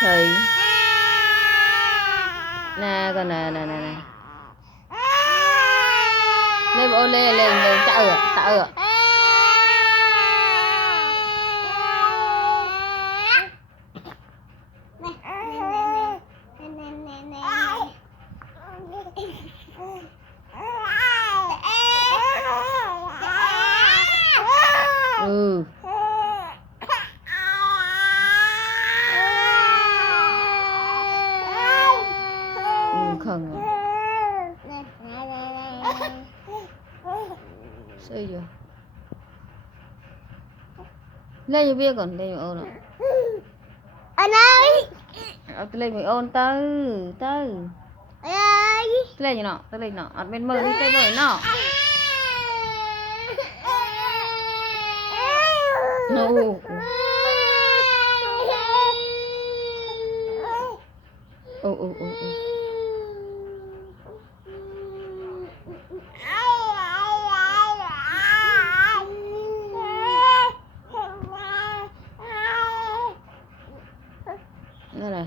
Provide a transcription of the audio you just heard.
thầy nè con nè lên ô lên tạ ở khẩn sao giờ lên như bia còn lên ôn à anh ơi lên mình ôn tư lên như nọ lên nọ ăn bên mơ đi tay mơ nọ đây này